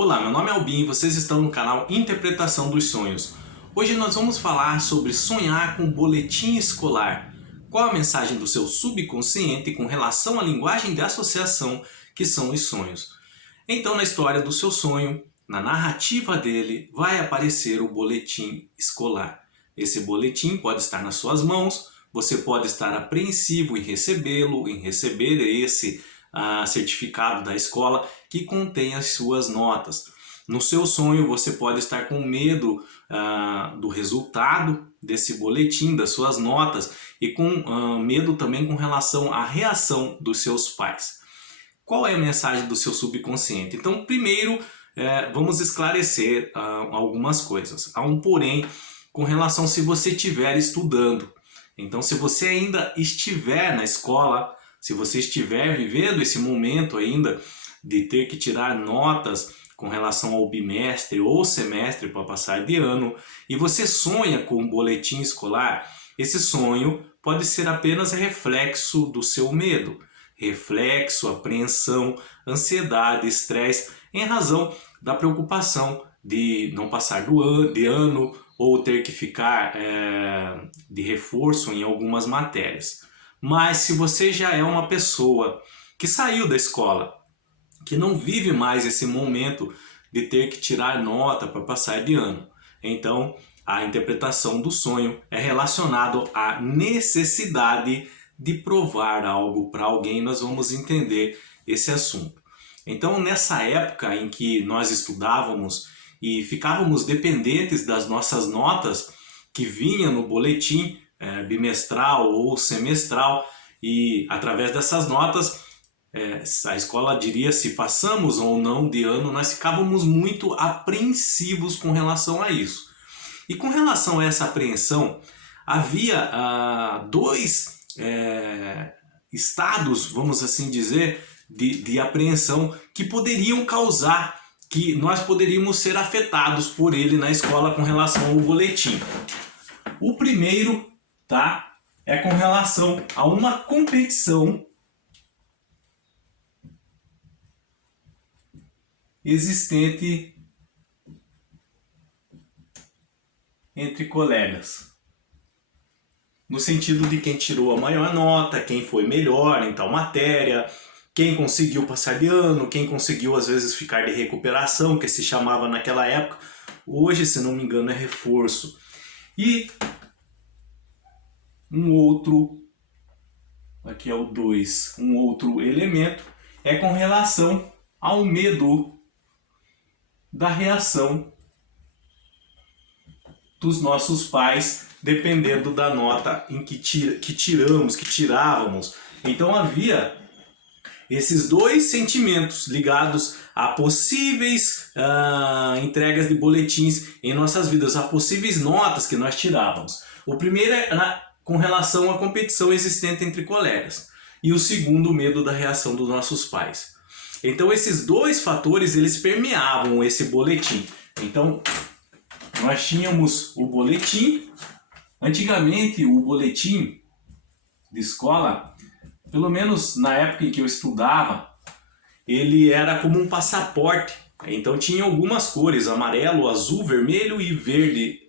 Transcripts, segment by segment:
Olá, meu nome é Albin e vocês estão no canal Interpretação dos Sonhos. Hoje nós vamos falar sobre sonhar com boletim escolar. Qual a mensagem do seu subconsciente com relação à linguagem de associação que são os sonhos? Então, na história do seu sonho, na narrativa dele, vai aparecer o boletim escolar. Esse boletim pode estar nas suas mãos, você pode estar apreensivo em recebê-lo, em receber esse certificado da escola que contém as suas notas. No seu sonho você pode estar com medo do resultado desse boletim, das suas notas, e com medo também com relação à reação dos seus pais. Qual é a mensagem do seu subconsciente? Então, primeiro, vamos esclarecer algumas coisas. Há um porém com relação se você estiver estudando. Então, se você ainda estiver na escola, se você estiver vivendo esse momento ainda de ter que tirar notas com relação ao bimestre ou semestre para passar de ano, e você sonha com um boletim escolar, esse sonho pode ser apenas reflexo do seu medo. Reflexo, apreensão, ansiedade, estresse, em razão da preocupação de não passar de ano ou ter que ficar de reforço em algumas matérias. Mas se você já é uma pessoa que saiu da escola, que não vive mais esse momento de ter que tirar nota para passar de ano, então a interpretação do sonho é relacionado à necessidade de provar algo para alguém. Nós vamos entender esse assunto. Então, nessa época em que nós estudávamos e ficávamos dependentes das nossas notas que vinham no boletim bimestral ou semestral, e através dessas notas a escola diria se passamos ou não de ano, nós ficávamos muito apreensivos com relação a isso. E com relação a essa apreensão, havia dois estados, vamos assim dizer, de apreensão que poderiam causar que nós poderíamos ser afetados por ele na escola com relação ao boletim. O primeiro, é com relação a uma competição existente entre colegas. No sentido de quem tirou a maior nota, quem foi melhor em tal matéria, quem conseguiu passar de ano, quem conseguiu às vezes ficar de recuperação, que se chamava naquela época. Hoje, se não me engano, é reforço. E um outro, aqui é o 2, um outro elemento é com relação ao medo da reação dos nossos pais, dependendo da nota em que tirávamos. Então havia esses dois sentimentos ligados a possíveis entregas de boletins em nossas vidas, a possíveis notas que nós tirávamos. O primeiro é com relação à competição existente entre colegas, e o segundo, o medo da reação dos nossos pais. Então esses dois fatores, eles permeavam esse boletim. Então nós tínhamos o boletim. Antigamente o boletim de escola, pelo menos na época em que eu estudava, ele era como um passaporte. Então tinha algumas cores: amarelo, azul, vermelho e verde.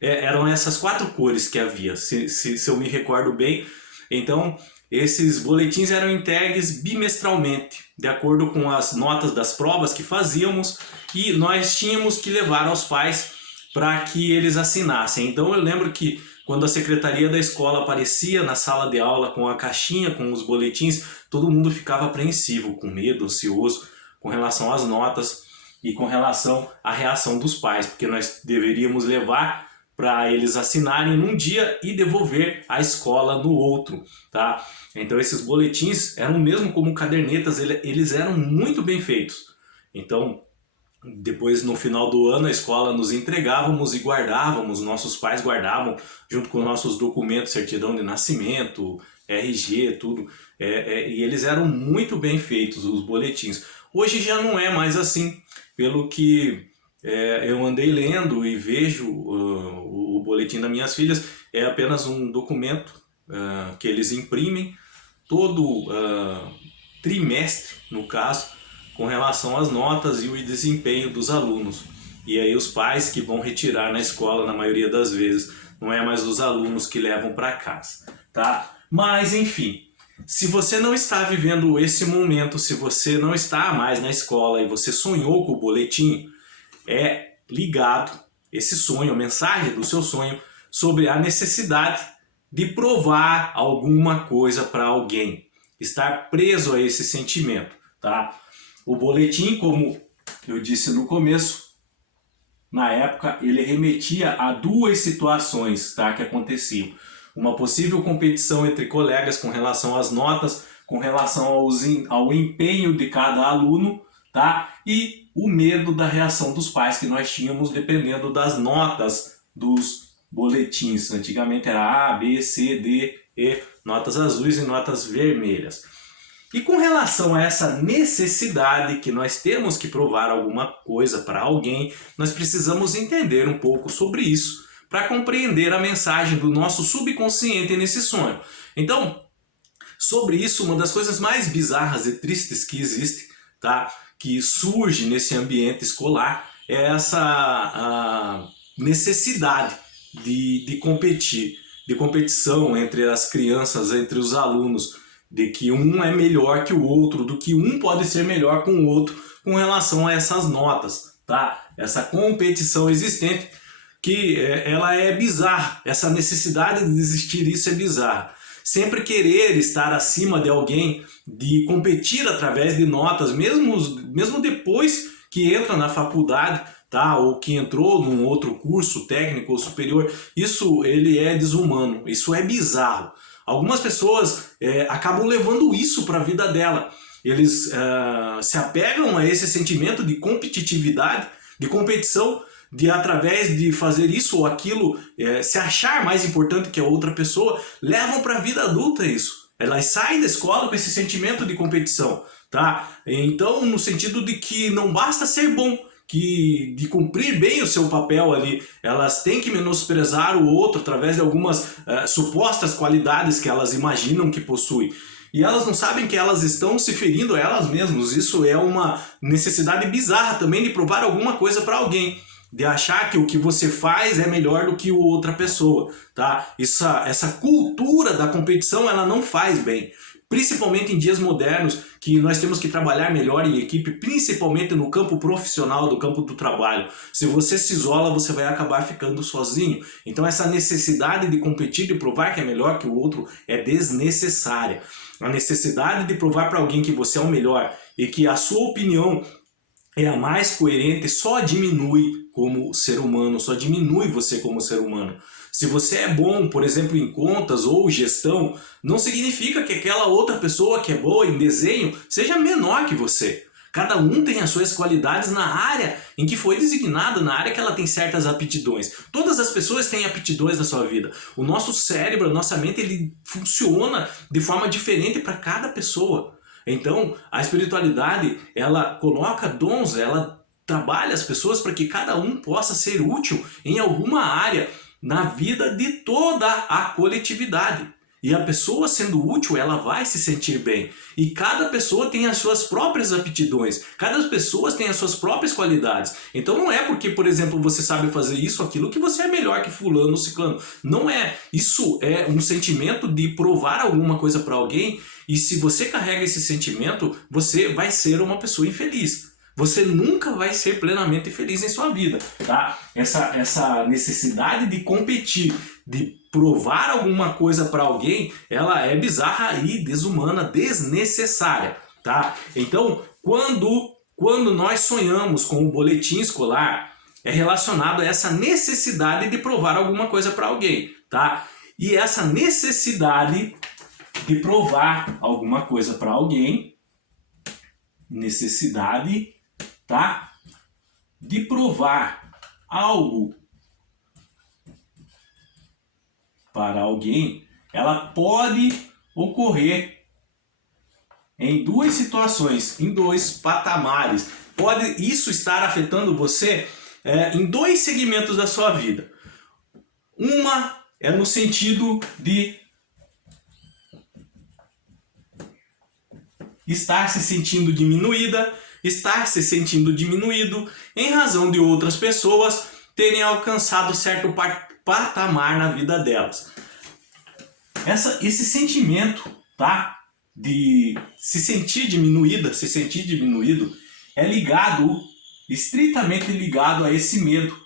Eram essas 4 cores que havia, se eu me recordo bem. Então esses boletins eram entregues bimestralmente, de acordo com as notas das provas que fazíamos, e nós tínhamos que levar aos pais para que eles assinassem. Então eu lembro que quando a secretaria da escola aparecia na sala de aula com a caixinha com os boletins, todo mundo ficava apreensivo, com medo, ansioso com relação às notas e com relação à reação dos pais, porque nós deveríamos levar para eles assinarem num dia e devolver à escola no outro, tá? Então esses boletins eram mesmo como cadernetas, eles eram muito bem feitos. Então depois, no final do ano, a escola nos entregávamos e guardávamos, nossos pais guardavam junto com nossos documentos, certidão de nascimento, RG, tudo. E eles eram muito bem feitos, os boletins. Hoje já não é mais assim, pelo que eu andei lendo e vejo o boletim das minhas filhas, é apenas um documento que eles imprimem todo trimestre, no caso, com relação às notas e o desempenho dos alunos. E aí os pais que vão retirar na escola, na maioria das vezes, não é mais os alunos que levam para casa, tá? Mas enfim, se você não está vivendo esse momento, se você não está mais na escola e você sonhou com o boletim, é ligado esse sonho, a mensagem do seu sonho sobre a necessidade de provar alguma coisa para alguém, estar preso a esse sentimento, tá? O boletim, como eu disse no começo, na época ele remetia a duas situações, tá, que aconteciam. Uma possível competição entre colegas com relação às notas, com relação ao empenho de cada aluno, tá? E o medo da reação dos pais que nós tínhamos dependendo das notas dos boletins. Antigamente era A, B, C, D, E, notas azuis e notas vermelhas. E com relação a essa necessidade que nós temos que provar alguma coisa para alguém, nós precisamos entender um pouco sobre isso para compreender a mensagem do nosso subconsciente nesse sonho. Então, sobre isso, uma das coisas mais bizarras e tristes que existe, tá? Que surge nesse ambiente escolar, é essa necessidade de competir, de competição entre as crianças, entre os alunos, de que um é melhor que o outro, do que um pode ser melhor com o outro com relação a essas notas, tá? Essa competição existente, que ela é bizarra, essa necessidade de existir isso é bizarra. Sempre querer estar acima de alguém, de competir através de notas, mesmo depois que entra na faculdade, tá? Ou que entrou num outro curso técnico ou superior, isso ele é desumano, isso é bizarro. Algumas pessoas acabam levando isso para a vida dela. Eles se apegam a esse sentimento de competitividade, de competição, de através de fazer isso ou aquilo, se achar mais importante que a outra pessoa, levam para a vida adulta isso. Elas saem da escola com esse sentimento de competição, tá? Então, no sentido de que não basta ser bom, que de cumprir bem o seu papel ali, elas têm que menosprezar o outro através de algumas supostas qualidades que elas imaginam que possuem. E elas não sabem que elas estão se ferindo a elas mesmas. Isso é uma necessidade bizarra também de provar alguma coisa para alguém, de achar que o que você faz é melhor do que outra pessoa, tá? Essa cultura da competição, ela não faz bem. Principalmente em dias modernos, que nós temos que trabalhar melhor em equipe, principalmente no campo profissional, do campo do trabalho. Se você se isola, você vai acabar ficando sozinho. Então essa necessidade de competir, de provar que é melhor que o outro, é desnecessária. A necessidade de provar para alguém que você é o melhor e que a sua opinião é a mais coerente só diminui como ser humano, só diminui você como ser humano. Se você é bom, por exemplo, em contas ou gestão, não significa que aquela outra pessoa que é boa em desenho seja menor que você. Cada um tem as suas qualidades na área em que foi designado, na área que ela tem certas aptidões. Todas as pessoas têm aptidões na sua vida. O nosso cérebro, a nossa mente, ele funciona de forma diferente para cada pessoa. Então, a espiritualidade, ela coloca dons, ela trabalha as pessoas para que cada um possa ser útil em alguma área na vida de toda a coletividade. E a pessoa sendo útil, ela vai se sentir bem. E cada pessoa tem as suas próprias aptidões. Cada pessoa tem as suas próprias qualidades. Então não é porque, por exemplo, você sabe fazer isso, aquilo, que você é melhor que fulano ou ciclano. Não é. Isso é um sentimento de provar alguma coisa para alguém. E se você carrega esse sentimento, você vai ser uma pessoa infeliz. Você nunca vai ser plenamente feliz em sua vida, tá? Essa necessidade de competir, de provar alguma coisa para alguém, ela é bizarra e desumana, desnecessária, tá? Então, quando nós sonhamos com o boletim escolar, é relacionado a essa necessidade de provar alguma coisa para alguém, tá? E essa necessidade de provar alguma coisa para alguém, necessidade, tá? De provar algo para alguém, ela pode ocorrer em duas situações, em dois patamares. Pode isso estar afetando você em dois segmentos da sua vida. Uma é no sentido de estar se sentindo diminuída, estar se sentindo diminuído em razão de outras pessoas terem alcançado certo patamar na vida delas. Esse sentimento, tá, de se sentir diminuído, é estritamente ligado a esse medo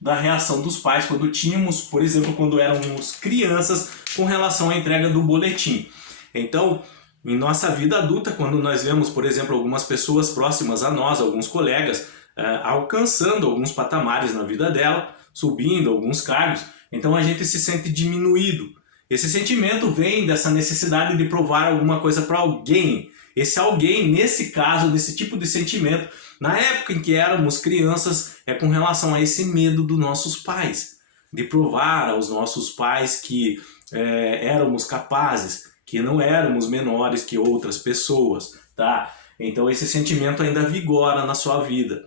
da reação dos pais quando tínhamos, por exemplo, quando éramos crianças, com relação à entrega do boletim. Então, em nossa vida adulta, quando nós vemos, por exemplo, algumas pessoas próximas a nós, alguns colegas, alcançando alguns patamares na vida dela, subindo alguns cargos, então a gente se sente diminuído. Esse sentimento vem dessa necessidade de provar alguma coisa para alguém. Esse alguém, nesse caso, nesse tipo de sentimento, na época em que éramos crianças, é com relação a esse medo dos nossos pais, de provar aos nossos pais que éramos capazes, que não éramos menores que outras pessoas, tá? Então esse sentimento ainda vigora na sua vida.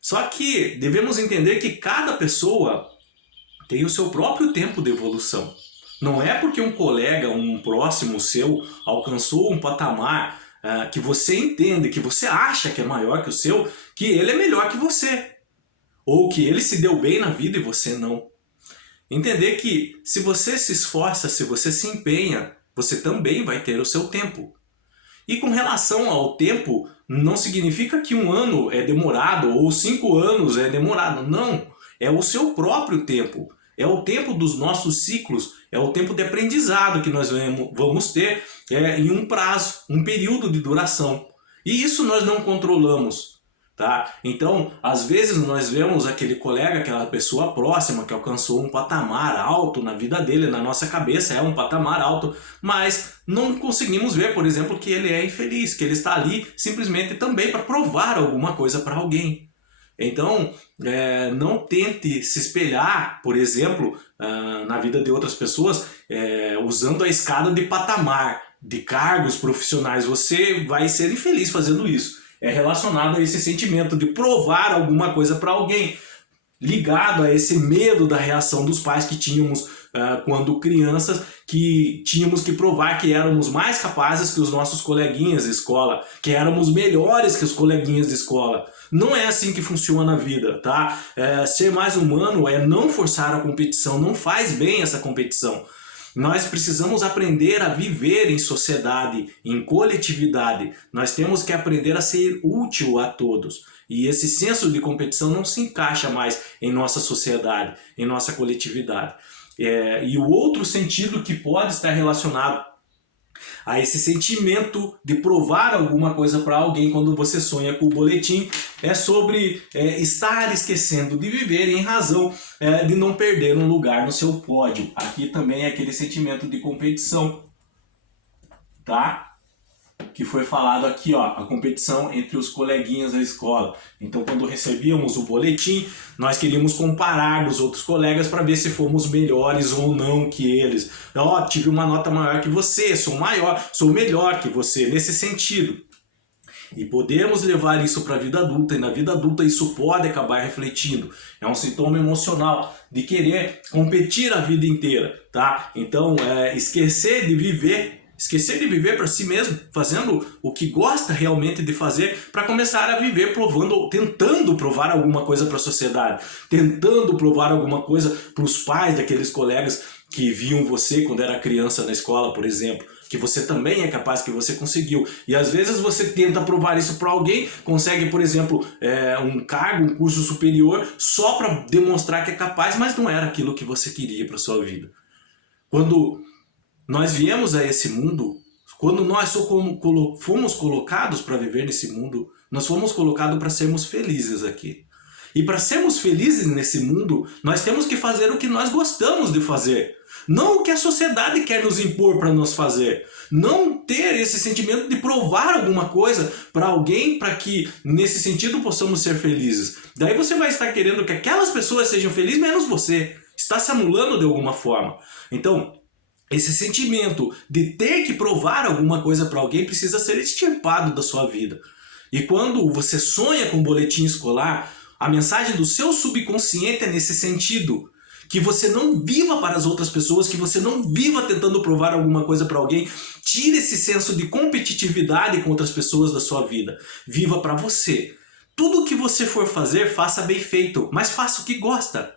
Só que devemos entender que cada pessoa tem o seu próprio tempo de evolução. Não é porque um colega, um próximo seu, alcançou um patamar que você entende, que você acha que é maior que o seu, que ele é melhor que você. Ou que ele se deu bem na vida e você não. Entender que se você se esforça, se você se empenha, você também vai ter o seu tempo. E com relação ao tempo, não significa que 1 ano é demorado ou 5 anos é demorado. Não, é o seu próprio tempo. É o tempo dos nossos ciclos, é o tempo de aprendizado que nós vamos ter em um prazo, um período de duração. E isso nós não controlamos, tá? Então, às vezes nós vemos aquele colega, aquela pessoa próxima que alcançou um patamar alto na vida dele, na nossa cabeça é um patamar alto, mas não conseguimos ver, por exemplo, que ele é infeliz, que ele está ali simplesmente também para provar alguma coisa para alguém. Então, não tente se espelhar, por exemplo, na vida de outras pessoas, usando a escada de patamar, de cargos profissionais. Você vai ser infeliz fazendo isso. É relacionado a esse sentimento de provar alguma coisa para alguém, ligado a esse medo da reação dos pais que tínhamos quando crianças, que tínhamos que provar que éramos mais capazes que os nossos coleguinhas de escola, que éramos melhores que os coleguinhas de escola. Não é assim que funciona a vida, tá? Ser mais humano é não forçar a competição, não faz bem essa competição. Nós precisamos aprender a viver em sociedade, em coletividade. Nós temos que aprender a ser útil a todos. E esse senso de competição não se encaixa mais em nossa sociedade, em nossa coletividade. E o outro sentido que pode estar relacionado a esse sentimento de provar alguma coisa para alguém quando você sonha com o boletim é sobre estar esquecendo de viver em razão de não perder um lugar no seu pódio. Aqui também é aquele sentimento de competição, tá? Que foi falado aqui, ó, a competição entre os coleguinhas da escola. Então, quando recebíamos o boletim, nós queríamos comparar dos outros colegas para ver se fomos melhores ou não que eles. Ó, tive uma nota maior que você, sou maior, sou melhor que você, nesse sentido. E podemos levar isso para a vida adulta, e na vida adulta isso pode acabar refletindo. É um sintoma emocional de querer competir a vida inteira, tá? Então, esquecer de viver para si mesmo, fazendo o que gosta realmente de fazer, para começar a viver tentando provar alguma coisa para a sociedade, tentando provar alguma coisa para os pais daqueles colegas que viam você quando era criança na escola, por exemplo, que você também é capaz, que você conseguiu. E às vezes você tenta provar isso para alguém, consegue, por exemplo, um cargo, um curso superior, só para demonstrar que é capaz, mas não era aquilo que você queria para sua vida. Quando nós viemos a esse mundo, quando nós fomos colocados para viver nesse mundo, nós fomos colocados para sermos felizes aqui. E para sermos felizes nesse mundo, nós temos que fazer o que nós gostamos de fazer. Não o que a sociedade quer nos impor para nós fazer. Não ter esse sentimento de provar alguma coisa para alguém para que, nesse sentido, possamos ser felizes. Daí você vai estar querendo que aquelas pessoas sejam felizes, menos você. Está se anulando de alguma forma. Então, esse sentimento de ter que provar alguma coisa para alguém precisa ser extirpado da sua vida. E quando você sonha com um boletim escolar, a mensagem do seu subconsciente é nesse sentido, Que você não viva para as outras pessoas, que você não viva tentando provar alguma coisa para alguém. Tire esse senso de competitividade com outras pessoas da sua vida. Viva para você. Tudo que você for fazer, faça bem feito, mas faça o que gosta.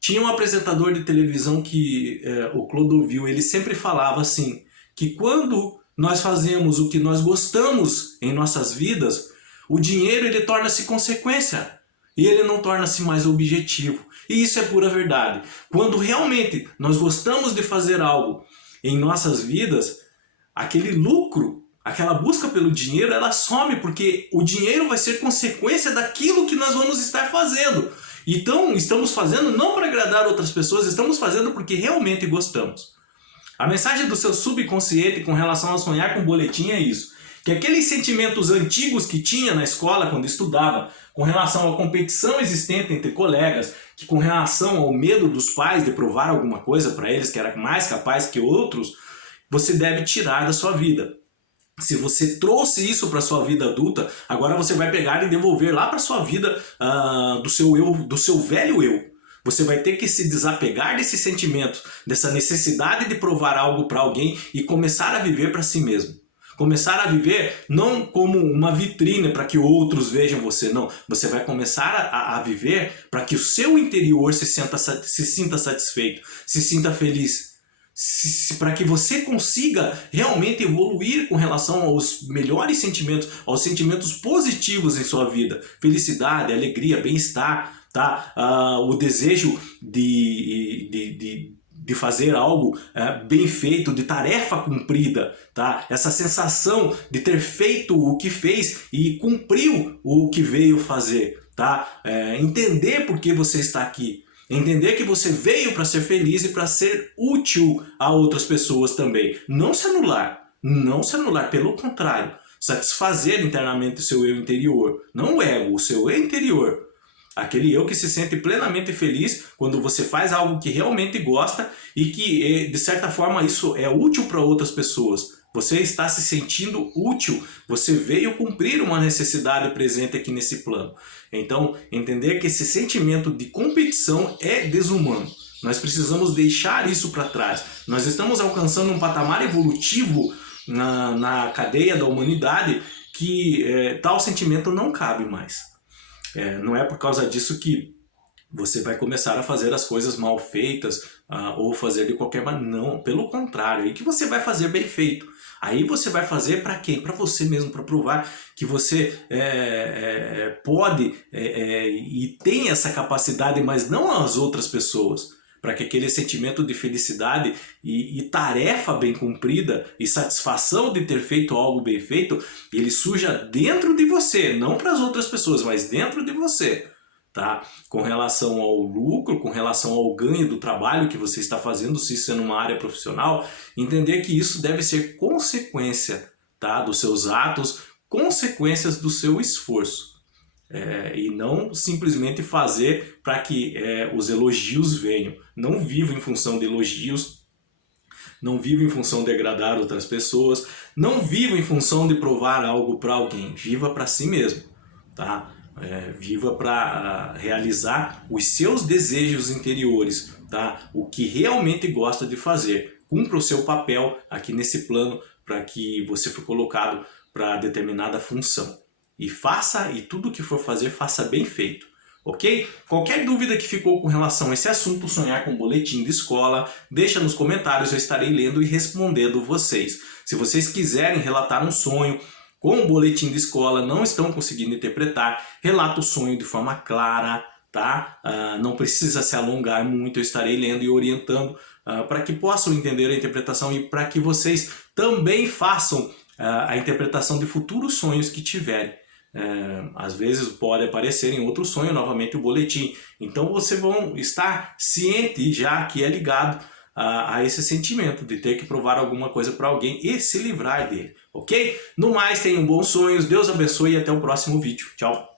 Tinha um apresentador de televisão que, o Clodovil, ele sempre falava assim, que quando nós fazemos o que nós gostamos em nossas vidas, o dinheiro ele torna-se consequência e ele não torna-se mais objetivo. E isso é pura verdade. Quando realmente nós gostamos de fazer algo em nossas vidas, aquele lucro, aquela busca pelo dinheiro, ela some, porque o dinheiro vai ser consequência daquilo que nós vamos estar fazendo. Então, estamos fazendo não para agradar outras pessoas, estamos fazendo porque realmente gostamos. A mensagem do seu subconsciente com relação a sonhar com boletim é isso. Que aqueles sentimentos antigos que tinha na escola quando estudava, com relação à competição existente entre colegas, que com relação ao medo dos pais de provar alguma coisa para eles que era mais capaz que outros, você deve tirar da sua vida. Se você trouxe isso para sua vida adulta, agora você vai pegar e devolver lá para sua vida do seu velho eu. Você vai ter que se desapegar desse sentimento, dessa necessidade de provar algo para alguém e começar a viver para si mesmo. Começar a viver não como uma vitrine para que outros vejam você, não. Você vai começar a viver para que o seu interior se sinta satisfeito, se sinta feliz. Para que você consiga realmente evoluir com relação aos melhores sentimentos, aos sentimentos positivos em sua vida. Felicidade, alegria, bem-estar, tá? O desejo de fazer algo bem feito, de tarefa cumprida, tá? Essa sensação de ter feito o que fez e cumpriu o que veio fazer, tá? Entender por que você está aqui. Entender que você veio para ser feliz e para ser útil a outras pessoas também. Não se anular, pelo contrário. Satisfazer internamente o seu eu interior, não o ego, o seu eu interior. Aquele eu que se sente plenamente feliz quando você faz algo que realmente gosta e que, de certa forma, isso é útil para outras pessoas. Você está se sentindo útil, você veio cumprir uma necessidade presente aqui nesse plano. Então, entender que esse sentimento de competição é desumano. Nós precisamos deixar isso para trás. Nós estamos alcançando um patamar evolutivo na cadeia da humanidade que tal sentimento não cabe mais. Não é por causa disso que você vai começar a fazer as coisas mal feitas ou fazer de qualquer maneira. Não, pelo contrário, aí que você vai fazer bem feito. Aí você vai fazer para quem? Para você mesmo, para provar que você pode e tem essa capacidade, mas não às outras pessoas. Para que aquele sentimento de felicidade e tarefa bem cumprida e satisfação de ter feito algo bem feito, ele surja dentro de você, não para as outras pessoas, mas dentro de você. Tá? Com relação ao lucro, com relação ao ganho do trabalho que você está fazendo, se isso é numa área profissional, entender que isso deve ser consequência, tá? Dos seus atos, consequências do seu esforço. E não simplesmente fazer para que os elogios venham. Não viva em função de elogios, não viva em função de agradar outras pessoas, não viva em função de provar algo para alguém, viva para si mesmo, tá? Viva para realizar os seus desejos interiores, tá? O que realmente gosta de fazer. Cumpra o seu papel aqui nesse plano para que você foi colocado para determinada função. E faça, e tudo que for fazer, faça bem feito. Ok? Qualquer dúvida que ficou com relação a esse assunto, sonhar com boletim de escola, deixa nos comentários, eu estarei lendo e respondendo vocês. Se vocês quiserem relatar um sonho com o boletim de escola, não estão conseguindo interpretar, relata o sonho de forma clara, tá? Não precisa se alongar muito, eu estarei lendo e orientando para que possam entender a interpretação e para que vocês também façam a interpretação de futuros sonhos que tiverem. Às vezes pode aparecer em outro sonho novamente o boletim, então vocês vão estar ciente já que é ligado a esse sentimento de ter que provar alguma coisa para alguém e se livrar dele, ok? No mais, tenham bons sonhos, Deus abençoe e até o próximo vídeo. Tchau!